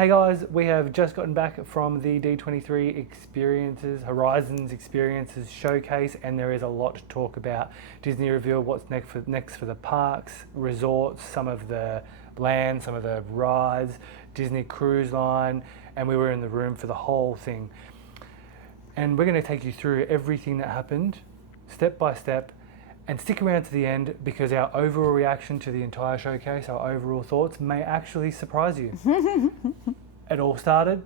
Hey guys, we have just gotten back from the D23 Horizons Experiences showcase, and there is a lot to talk about. Disney revealed what's next for the parks, resorts, some of the land, some of the rides, Disney Cruise Line, and we were in the room for the whole thing. And we're going to take you through everything that happened, step by step, and stick around to the end because our overall reaction to the entire showcase, our overall thoughts, may actually surprise you. It all started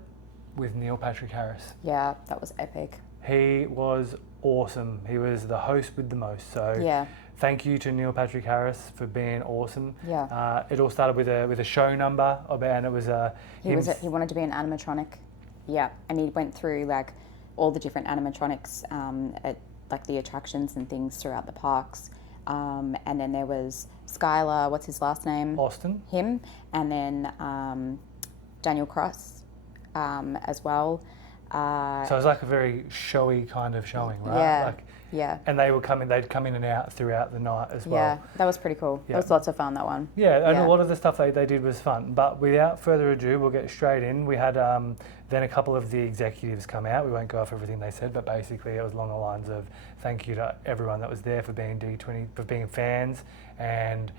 with Neil Patrick Harris. Yeah, that was epic. He was awesome. He was the host with the most. So yeah. Thank you to Neil Patrick Harris for being awesome. Yeah. It all started with a show number, and it was he wanted to be an animatronic. Yeah, and he went through like all the different animatronics at like the attractions and things throughout the parks. And then there was Skylar, what's his last name? Austin. Him. And then Daniel Cross as well. So it was like a very showy kind of showing, right? Yeah. Yeah. And they'd come in and out throughout the night as well. Yeah, that was pretty cool. Yeah. That was lots of fun, that one. Yeah, and a lot of the stuff they did was fun. But without further ado, we'll get straight in. We had then a couple of the executives come out. We won't go off everything they said, but basically it was along the lines of thank you to everyone that was there for being D20, for being fans, and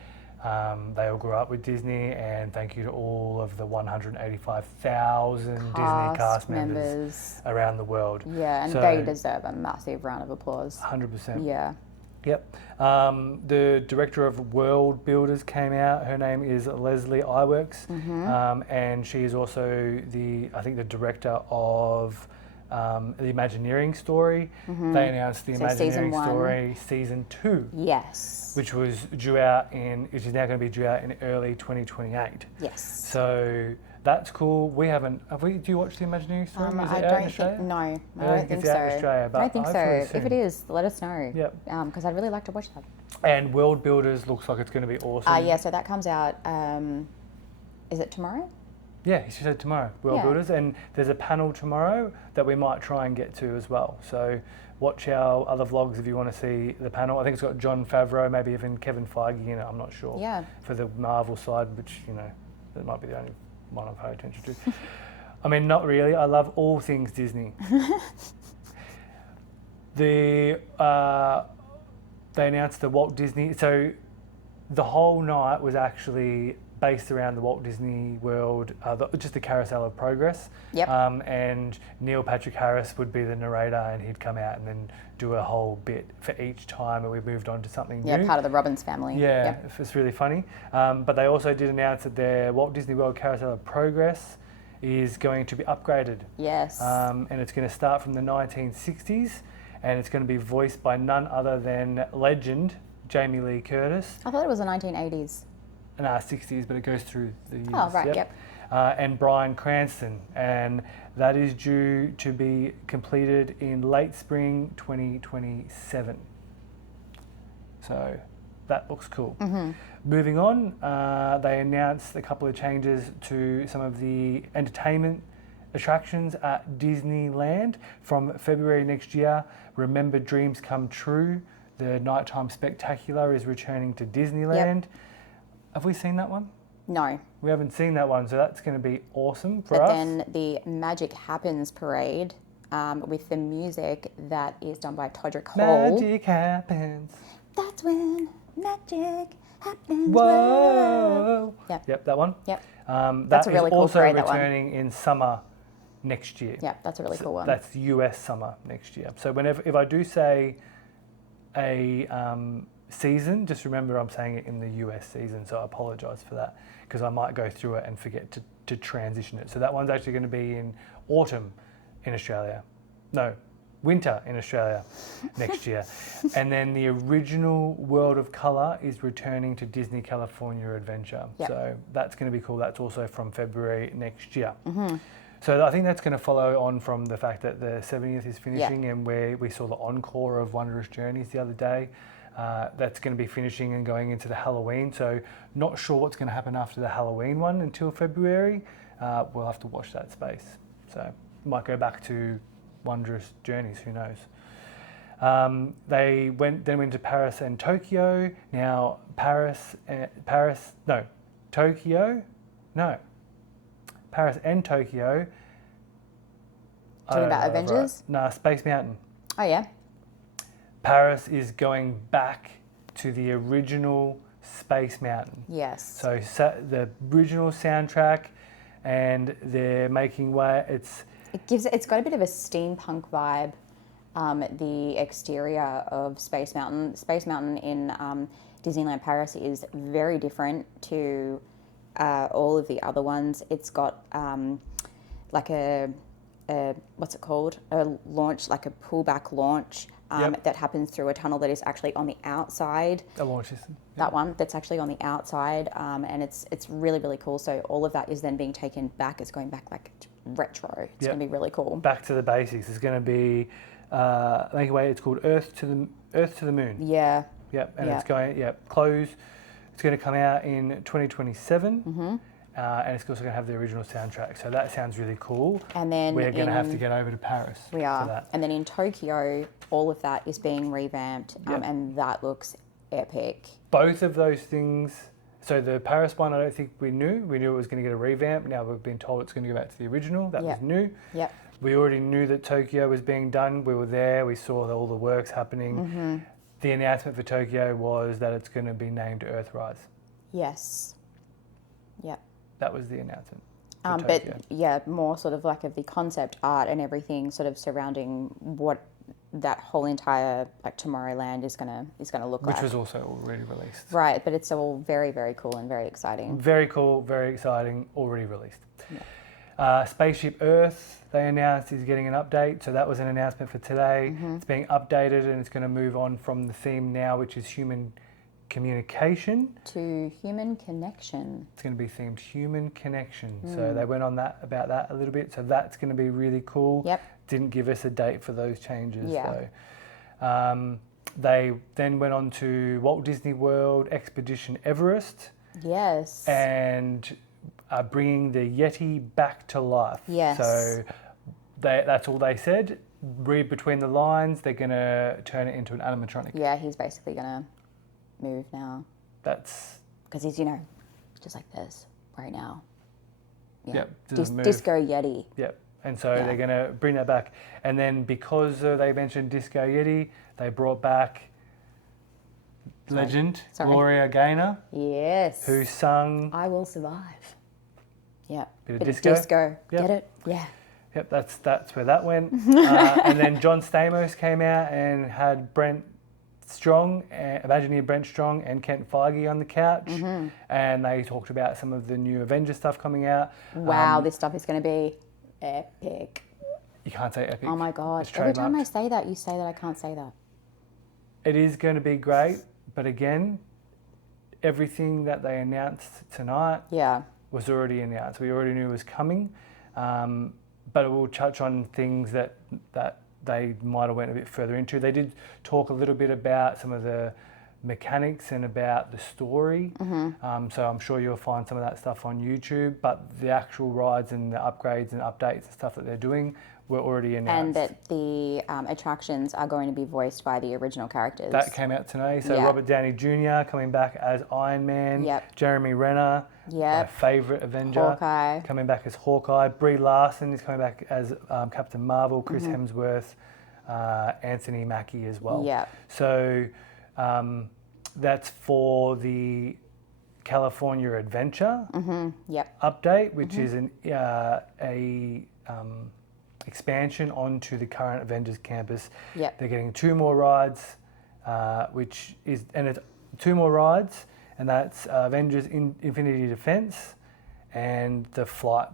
they all grew up with Disney, and thank you to all of the 185,000 Disney cast members around the world. Yeah, and they deserve a massive round of applause. 100%. Yeah. Yep. The director of World Builders came out. Her name is Leslie Iwerks, and she is also the director of the Imagineering story. They announced the Imagineering story season 2. Yes. Which is now going to be due out in early 2028. Yes. So that's cool. Do you watch the Imagineering story? Is it I out don't in Australia? think, no, I don't think it's out in Australia, but I don't think so. soon. If it is, let us know. Yep. Because I'd really like to watch that. And World Builders looks like it's going to be awesome. Yeah, so that comes out, is it tomorrow? Yeah, she said tomorrow, World Builders. And there's a panel tomorrow that we might try and get to as well. So watch our other vlogs if you want to see the panel. I think it's got Jon Favreau, maybe even Kevin Feige in it, I'm not sure. Yeah. For the Marvel side, which, that might be the only one I've paid attention to. I mean, not really. I love all things Disney. They announced the Walt Disney, so the whole night was actually based around the Walt Disney World, just the Carousel of Progress. Yep. And Neil Patrick Harris would be the narrator, and he'd come out and then do a whole bit for each time, and we moved on to something new. Yeah, part of the Robbins family. Yeah, yep. It's really funny. But they also did announce that their Walt Disney World Carousel of Progress is going to be upgraded. Yes. And it's going to start from the 1960s, and it's going to be voiced by none other than legend Jamie Lee Curtis. I thought it was the 1980s. 60s, but it goes through the years. Oh, right, yep. And Bryan Cranston, and that is due to be completed in late spring 2027. So that looks cool. Moving on, they announced a couple of changes to some of the entertainment attractions at Disneyland from February next year. Remember Dreams Come True, the nighttime spectacular, is returning to Disneyland. Yep. Have we seen that one? No. We haven't seen that one, so that's going to be awesome for us. But then the Magic Happens parade with the music that is done by Todrick Hall. Magic happens. That's when magic happens. Whoa. Yeah. Yep, that one. Yep. That's a really cool also parade, returning in summer next year. Yeah, that's a really cool one. That's US summer next year. So if I do say a season, just remember I'm saying it in the US season, so I apologise for that because I might go through it and forget to transition it. So that one's actually going to be in autumn in Australia. No, winter in Australia next year. And then the original World of Colour is returning to Disney California Adventure. Yep. So that's going to be cool. That's also from February next year. So I think that's going to follow on from the fact that the 70th is finishing, and where we saw the encore of Wondrous Journeys the other day. That's going to be finishing and going into the Halloween. So not sure what's going to happen after the Halloween one until February. We'll have to watch that space. So might go back to Wondrous Journeys, who knows. They went to Paris and Tokyo. Now Paris Paris and Tokyo. Talking about Avengers? Right. Nah, Space Mountain. Oh, yeah. Paris is going back to the original Space Mountain. Yes. So the original soundtrack, and they're making way. It's got a bit of a steampunk vibe. The exterior of Space Mountain. Space Mountain in Disneyland Paris is very different to all of the other ones. It's got like a what's it called? A launch, like a pullback launch that happens through a tunnel that is actually on the outside. A launch system. That one that's actually on the outside, and it's really, really cool. So all of that is then being taken back. It's going back like retro. It's going to be really cool. Back to the basics. It's going to be make way. It's called Earth to the Moon. Yeah. Yep. And it's going close. It's going to come out in 2027. Mm-hmm. And it's also going to have the original soundtrack. So that sounds really cool. And then we're going to have to get over to Paris. We are. For that. And then in Tokyo, all of that is being revamped, and that looks epic. Both of those things. So the Paris one, I don't think we knew. We knew it was going to get a revamp. Now we've been told it's going to go back to the original. That was new. Yep. We already knew that Tokyo was being done. We were there. We saw all the works happening. Mm-hmm. The announcement for Tokyo was that it's going to be named Earthrise. Yes. Yep. That was the announcement. But more sort of like of the concept art and everything sort of surrounding what that whole entire like Tomorrowland is gonna look like. Which was also already released. Right, but it's all very, very cool and very exciting. Very cool, very exciting, already released. Yeah. Spaceship Earth, they announced, is getting an update. So that was an announcement for today. Mm-hmm. It's being updated and it's going to move on from the theme now, which is human communication to human connection. It's going to be themed human connection. So they went on about that a little bit. So that's going to be really cool. Yep. Didn't give us a date for those changes though. They then went on to Walt Disney World Expedition Everest. Yes. And are bringing the Yeti back to life. Yes. So that's all they said. Read between the lines. They're going to turn it into an animatronic. Yeah, he's basically going to move now. That's because he's just like this right now. Yeah. Disco Yeti. Yep. And so they're going to bring that back. And then because they mentioned Disco Yeti, they brought back legend Gloria Gaynor. Yes. Who sung I Will Survive. Yeah. Bit of disco. Yep. Get it? Yeah. Yep, that's where that went. And then John Stamos came out and had Brent Strong, Imagineer Brent Strong and Kent Feige on the couch. Mm-hmm. And they talked about some of the new Avengers stuff coming out. Wow, this stuff is going to be epic. You can't say epic. Oh my God. Every time I say that, you say that I can't say that. It is going to be great. But again, everything that they announced tonight was already announced. We already knew it was coming. But it will touch on things that they might have went a bit further into. They did talk a little bit about some of the mechanics and about the story. Mm-hmm. So I'm sure you'll find some of that stuff on YouTube. But the actual rides and the upgrades and updates and stuff that they're doing were already announced. And that the attractions are going to be voiced by the original characters. That came out today. So Robert Downey Jr. coming back as Iron Man. Yep. Jeremy Renner, my favourite Avenger, Hawkeye. Coming back as Hawkeye. Brie Larson is coming back as Captain Marvel. Chris Hemsworth, Anthony Mackie as well. Yep. So that's for the California Adventure update, which is a expansion onto the current Avengers campus. Yep. They're getting 2 more rides, it's 2 more rides, and that's Avengers Infinity Defense and the Flight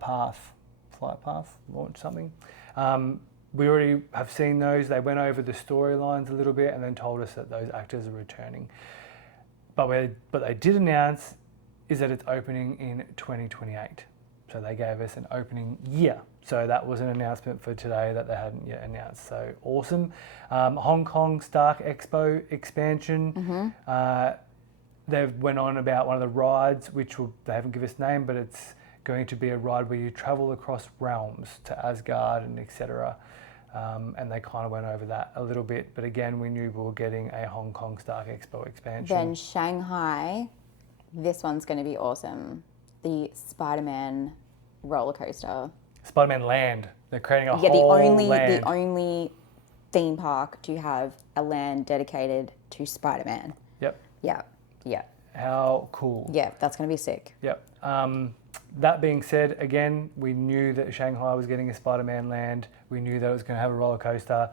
Path launch something. We already have seen those. They went over the storylines a little bit and then told us that those actors are returning. But they did announce is that it's opening in 2028. So they gave us an opening year. So that was an announcement for today that they hadn't yet announced. So awesome. Hong Kong Stark Expo expansion. They went on about one of the rides, which they haven't given us name, but it's going to be a ride where you travel across realms to Asgard and etc. And they kind of went over that a little bit. But again, we knew we were getting a Hong Kong Stark Expo expansion. Then Shanghai, this one's going to be awesome. The Spider-Man roller coaster. Spider-Man Land. They're creating a Yeah, whole the land. only theme park to have a land dedicated to Spider-Man. Yep. Yeah, yeah, How cool. yeah. That's gonna be sick. Yep. That being said, again, we knew that Shanghai was getting a Spider-Man land. We knew that it was going to have a roller coaster.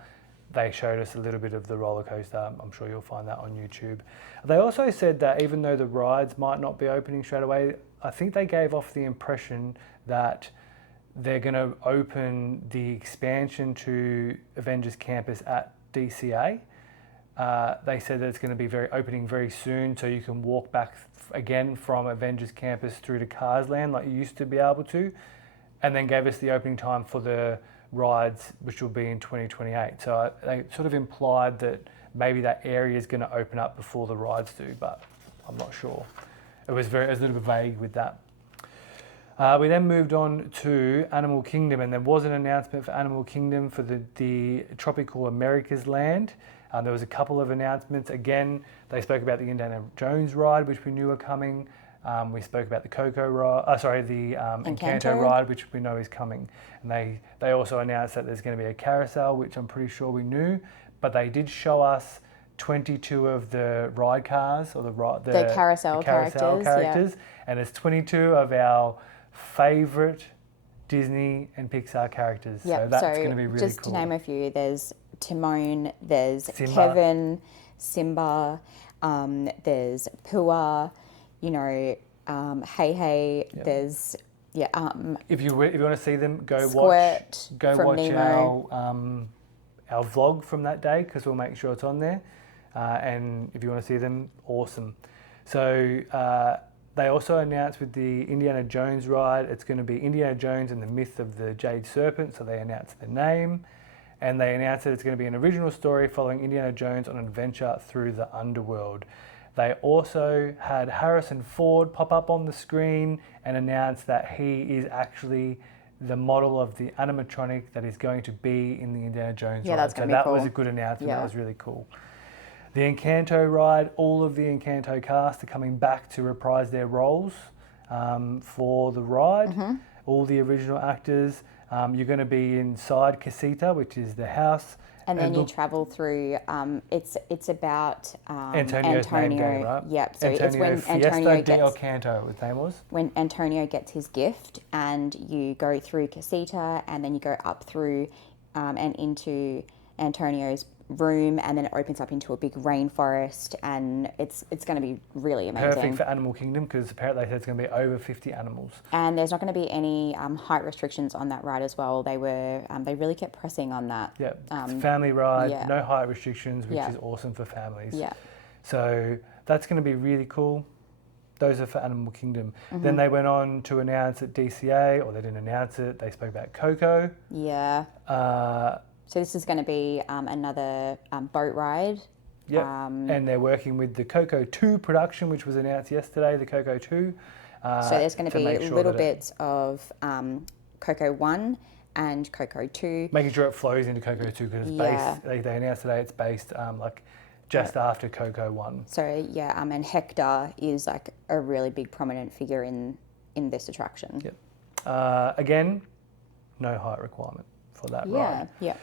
They showed us a little bit of the roller coaster. I'm sure you'll find that on YouTube. They also said that even though the rides might not be opening straight away, I think they gave off the impression that they're going to open the expansion to Avengers Campus at DCA. They said that it's going to be opening very soon, so you can walk back again from Avengers Campus through to Cars Land like you used to be able to, and then gave us the opening time for the rides, which will be in 2028. So they sort of implied that maybe that area is going to open up before the rides do, but I'm not sure. It was a little bit vague with that. We then moved on to Animal Kingdom, and there was an announcement for Animal Kingdom for the Tropical Americas land. There was a couple of announcements. Again, they spoke about the Indiana Jones ride, which we knew were coming. We spoke about the Encanto ride, which we know is coming. And they also announced that there's going to be a carousel, which I'm pretty sure we knew. But they did show us 22 of the ride cars, or the carousel characters. Yeah. And it's 22 of our favourite Disney and Pixar characters. Yep. So that's going to be really cool. Just to name a few, there's Timon, there's Simba. Kevin, Simba, there's Pua, Hey, Yep. there's If you want to see them, go Squirt watch Nemo. our vlog from that day, because we'll make sure it's on there. And if you want to see them, awesome. So they also announced with the Indiana Jones ride, it's going to be Indiana Jones and the Myth of the Jade Serpent. So they announced the name, and they announced that it's going to be an original story following Indiana Jones on an adventure through the underworld. They also had Harrison Ford pop up on the screen and announce that he is actually the model of the animatronic that is going to be in the Indiana Jones ride. That's going to be be cool. That was a good announcement. Yeah. That was really cool. The Encanto ride, all of the Encanto cast are coming back to reprise their roles for the ride. Mm-hmm. All the original actors. You're going to be inside Casita, which is the house. And then you travel through. It's about Antonio's name game, right? Yep. So Antonio it's when Fiesta Antonio del Canto, his name was. When Antonio gets his gift, and you go through Casita, and then you go up through and into Antonio's room, and then it opens up into a big rainforest, and it's going to be really amazing. Perfect for Animal Kingdom, because apparently they said it's going to be over 50 animals. And there's not going to be any height restrictions on that ride as well. They really kept pressing on that. Yeah, it's a family ride, yeah. no height restrictions, which Yeah. is awesome for families. Yeah. So that's going to be really cool. Those are for Animal Kingdom. Mm-hmm. Then they went on to announce at DCA, or they didn't announce it, they spoke about Coco. Yeah. So this is going to be another boat ride. Yep. And they're working with the Coco 2 production, which was announced yesterday, the Coco 2. So there's going to be little bits of Coco 1 and Coco 2. Making sure it flows into Coco 2, because they announced today it's based just after Coco 1. So and Hector is like a really big prominent figure in this attraction. Yep. Again, no height requirement for that ride. Yeah.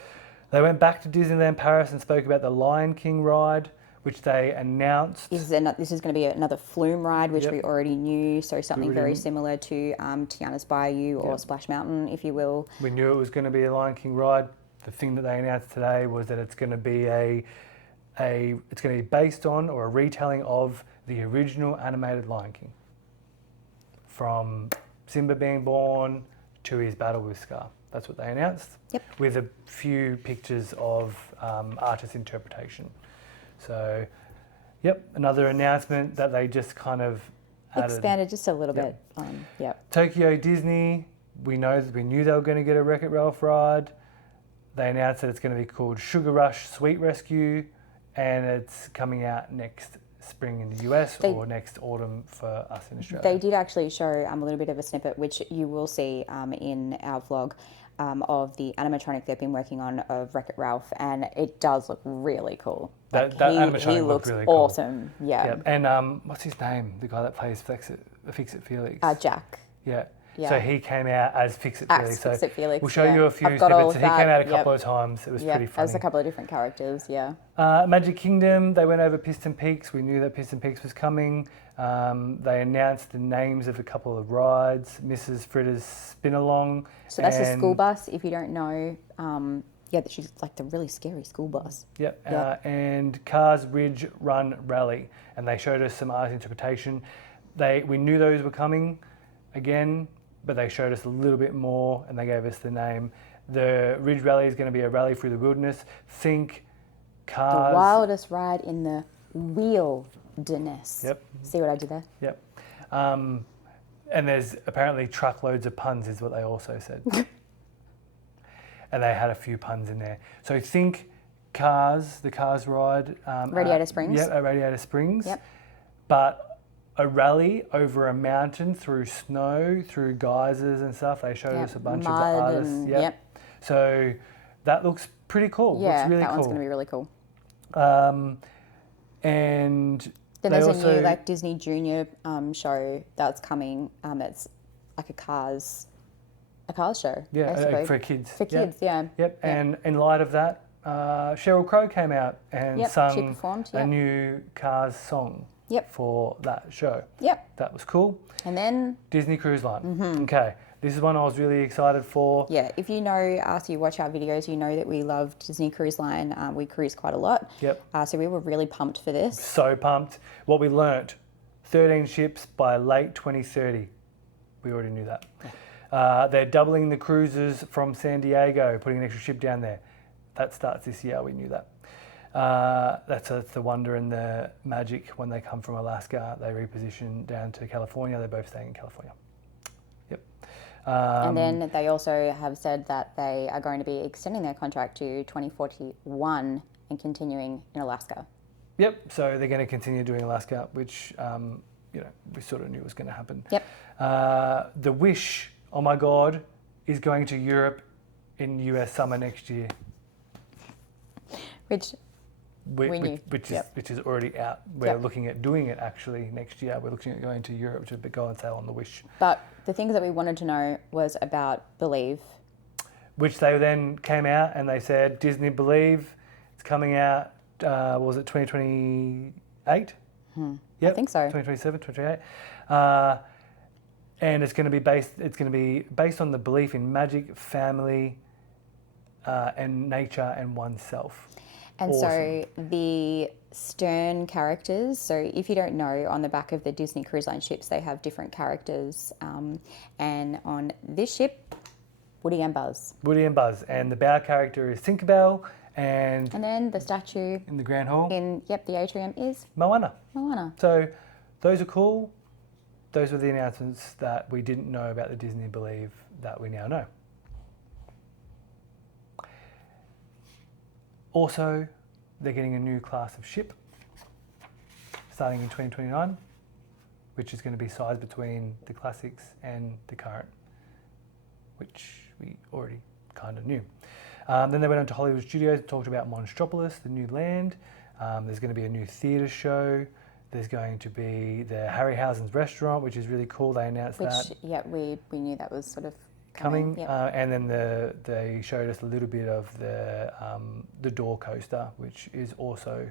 They went back to Disneyland Paris and spoke about the Lion King ride, which they announced. This is going to be another flume ride, which we already knew. So something very similar to Tiana's Bayou or Splash Mountain, if you will. We knew it was going to be a Lion King ride. The thing that they announced today was that it's going to be it's going to be based on, or a retelling of, the original animated Lion King, from Simba being born to his battle with Scar. That's what they announced. Yep. With a few pictures of artist interpretation. So, another announcement that they just kind of expanded just a little bit. Tokyo Disney, we knew they were going to get a Wreck-It Ralph ride. They announced that it's going to be called Sugar Rush Sweet Rescue, and it's coming out next spring in the US or next autumn for us in Australia. They did actually show a little bit of a snippet, which you will see in our vlog, of the animatronic they've been working on of Wreck-It Ralph, and it does look really cool. That animatronic looks really cool. Awesome. Yeah. And what's his name? The guy that plays Fix It Felix. Jack. Yeah. Yeah. So he came out as Fix-It As Felix. So Fix-It Felix, we'll show yeah. you a few I've got all snippets. of So he came that, out a couple of times. It was pretty funny. As a couple of different characters, yeah. Magic Kingdom, they went over Piston Peaks. We knew that Piston Peaks was coming. They announced the names of a couple of rides. Mrs. Fritter's Spin Along. So that's a school bus, if you don't know. Yeah, she's like the really scary school bus. Yep. Yep. And Cars Ridge Run Rally. And they showed us some art interpretation. We knew those were coming again, but they showed us a little bit more and they gave us the name. The Ridge Rally is going to be a rally through the wilderness. Think cars. The wildest ride in the wilderness. Yep. See what I did there? Yep. And there's apparently truckloads of puns is what they also said. And they had a few puns in there. So think Cars, the Cars ride. Radiator Springs. Yep, at Radiator Springs. Yep. But a rally over a mountain through snow, through geysers and stuff. They showed us a bunch of the Mud artists. and- Yep. yep. So that looks pretty cool. Yeah, looks really that cool. one's going to be really cool. And Then they there's also, a new like Disney Junior show that's coming. It's like a cars show. yeah, basically. for kids. For Yep. kids, yeah. Yep. And in light of that, Sheryl Crow came out and Yep, she sung performed, a yep. new Cars song Yep. for that show. Yep. That was cool. And then, Disney Cruise Line. Okay. This is one I was really excited for. yeah, if you know us, you watch our videos, you know that we love Disney Cruise Line. We cruise quite a lot. Yep. So we were really pumped for this. So pumped. What we learnt, 13 ships by late 2030. We already knew that. They're doubling the cruises from San Diego, putting an extra ship down there. That starts this year, we knew that. That's the wonder and the magic when they come from Alaska. They reposition down to California. They're both staying in California. Yep. And then they also have said that they are going to be extending their contract to 2041 and continuing in Alaska. Yep. So they're going to continue doing Alaska, which we sort of knew was going to happen. Yep. The Wish, oh my God, is going to Europe in US summer next year. Which we knew. Which Yep. is already out. We're looking at doing it actually next year. We're looking at going to Europe to go and sail on the Wish. But the things that we wanted to know was about Believe. Which they then came out and they said, Disney Believe, it's coming out, was it 2028? Yep, I think so. 2027, 2028. And it's going to be based on the belief in magic, family, and nature and oneself. And Awesome. so the Stern characters, so if you don't know, on the back of the Disney Cruise Line ships, they have different characters. And on this ship, Woody and Buzz. Woody and Buzz. And the bow character is Tinkerbell. And then the statue in the Grand Hall, the atrium is Moana. Moana. So those are cool. Those were the announcements that we didn't know about the Disney Believe that we now know. Also, they're getting a new class of ship starting in 2029, which is going to be sized between the classics and the current, which we already kind of knew. Then they went on to Hollywood Studios and talked about Monstropolis, the new land. There's going to be a new theatre show. There's going to be the Harryhausen's restaurant, which is really cool. They announced that. Yeah, we knew that was sort of coming. Yep. And then they showed us a little bit of the door coaster, which is also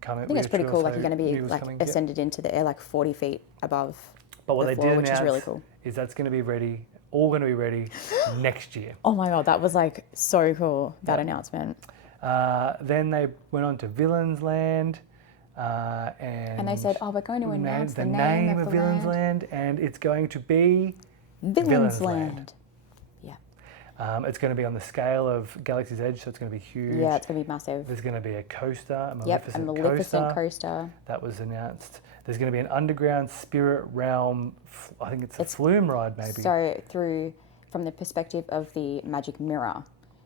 coming. I think it's pretty cool. Like you're going to be like ascended into the air like 40 feet above but what the they floor, did which announce is really cool. is that's going to be ready, all going to be ready next year. Oh my God, that was like so cool, that announcement. Then they went on to Villains Land. And they said, we're going to announce the name of Villains Land, and it's going to be Villains Land. Yeah. It's going to be on the scale of Galaxy's Edge, so it's going to be huge. Yeah, it's going to be massive. There's going to be a coaster, a Maleficent coaster. That was announced. There's going to be an underground spirit realm, I think it's a flume ride maybe. So from the perspective of the magic mirror.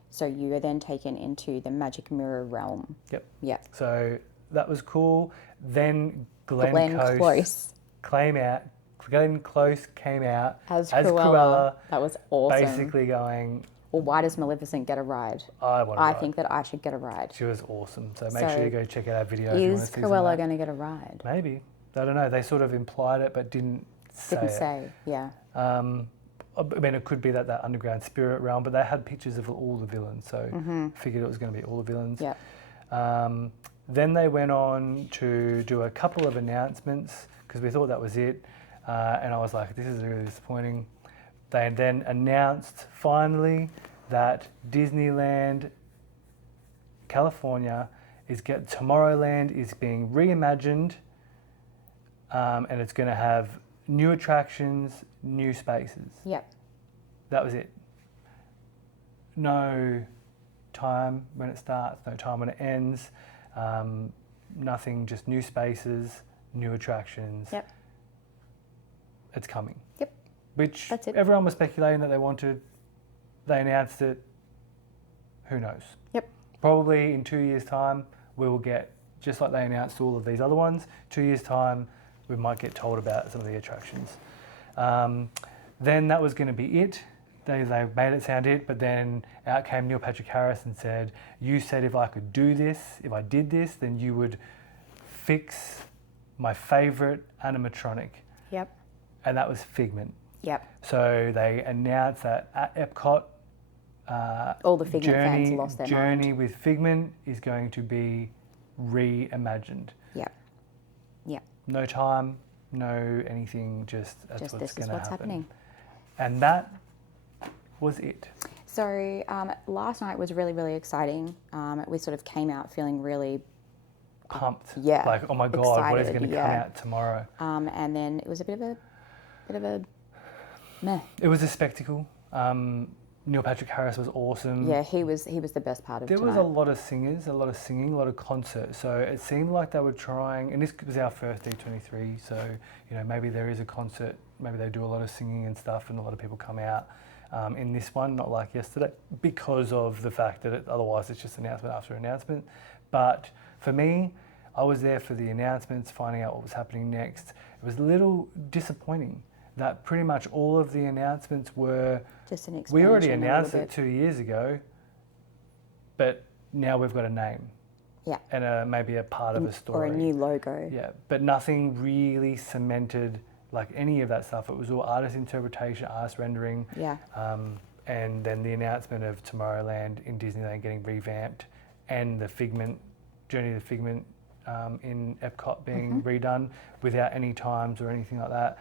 So you are then taken into the magic mirror realm. Yep. Yeah. So that was cool. Then Glenn Close came out as Cruella. That was awesome. Basically going, well, why does Maleficent get a ride? I think that I should get a ride. She was awesome. So make sure you go check out our video. Is Cruella going to get a ride? Maybe. I don't know. They sort of implied it but didn't say. Yeah. I mean, it could be that underground spirit realm, but they had pictures of all the villains, so figured it was going to be all the villains. Yep. Then they went on to do a couple of announcements because we thought that was it, and I was like, this is really disappointing. They then announced finally that Disneyland California Tomorrowland is being reimagined, and it's going to have new attractions, new spaces. Yep. That was it. No time when it starts, no time when it ends, nothing, just new spaces, new attractions. Yep. It's coming. Yep. Which That's it. everyone was speculating that they wanted. They announced it. Who knows? Yep. Probably in 2 years' time, we will get, just like they announced all of these other ones, 2 years' time, we might get told about some of the attractions. Then that was going to be it. They made it sound it, but then out came Neil Patrick Harris and said, you said if I could do this, if I did this, then you would fix my favourite animatronic. Yep. And that was Figment. Yep. So they announced that at Epcot, All the Figment fans lost their Journey mind. with Figment is going to be reimagined. Yep. Yep. No time, no anything, just that's Just what's this is going to what's happen. happening. And that was it. So last night was really, really exciting. We sort of came out feeling really Pumped. Yeah, Like, oh my God, what is excited, going to come out tomorrow? and then it was a bit of a meh. It was a spectacle. Neil Patrick Harris was awesome. Yeah, he was the best part of There tonight. was a lot of singers, a lot of singing, a lot of concerts. So it seemed like they were trying, and this was our first D23, so maybe there is a concert, maybe they do a lot of singing and stuff, and a lot of people come out in this one, not like yesterday, because of the fact that otherwise it's just announcement after announcement. But for me, I was there for the announcements, finding out what was happening next. It was a little disappointing that pretty much all of the announcements were, just an we already expansion a announced little it bit. 2 years ago, but now we've got a name. Yeah. And maybe a part of a story. Or a new logo. Yeah, but nothing really cemented like any of that stuff. It was all artist interpretation, artist rendering. Yeah. And then the announcement of Tomorrowland in Disneyland getting revamped, and the Figment, Journey to Figment in Epcot being redone without any times or anything like that.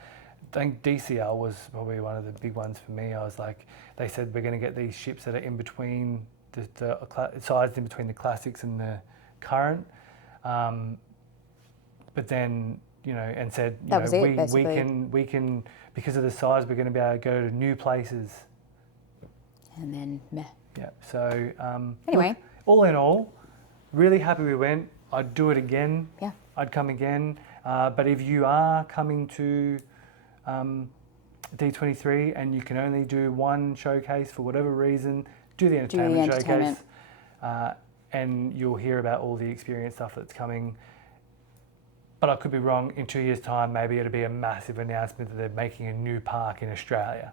I think DCL was probably one of the big ones for me. I was like, they said we're going to get these ships that are in between the sized in between the classics and the current, but then and said we can because of the size we're going to be able to go to new places. And then meh. Yeah. So Anyway. look, all in all, really happy we went. I'd do it again. Yeah. I'd come again. But if you are coming to D23 and you can only do one showcase for whatever reason, do the entertainment showcase, and you'll hear about all the experience stuff that's coming. But I could be wrong. In 2 years' time, maybe it'll be a massive announcement that they're making a new park in Australia.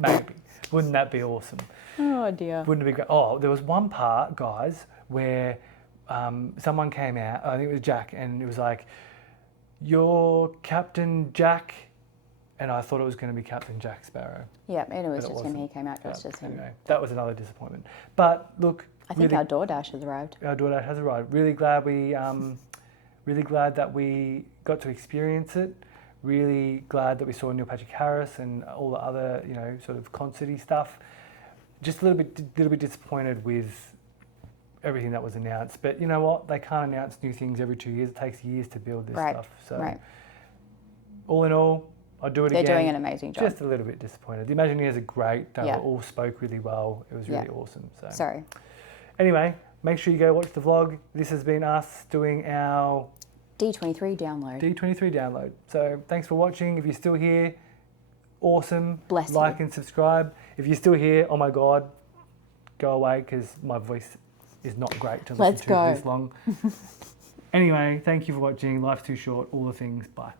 Maybe. Wouldn't that be awesome? Oh dear. Wouldn't it be great? Oh, there was one part, guys, where someone came out, I think it was Jack, and it was like, "You're Captain Jack," and I thought it was going to be Captain Jack Sparrow. Yeah, and it was But it just him. He wasn't. came out dressed as him. Anyway, that was another disappointment. But look, I think our DoorDash has arrived. our DoorDash has arrived. Really glad that we got to experience it. Really glad that we saw Neil Patrick Harris and all the other, sort of concerty stuff. Just a little bit disappointed with everything that was announced. But you know what? They can't announce new things every 2 years. It takes years to build this stuff. So all in all, I'd do it again. They're doing an amazing job. Just a little bit disappointed. The Imagineers are great. They Yeah. all spoke really well. It was really awesome. So Anyway, make sure you go watch the vlog. This has been us doing our D23 download. D23 download. So thanks for watching. If you're still here, awesome. Bless like you. and subscribe. If you're still here, oh my God, go away because my voice is not great to listen Let's to go. this long. Anyway, thank you for watching. Life's too short. All the things. Bye.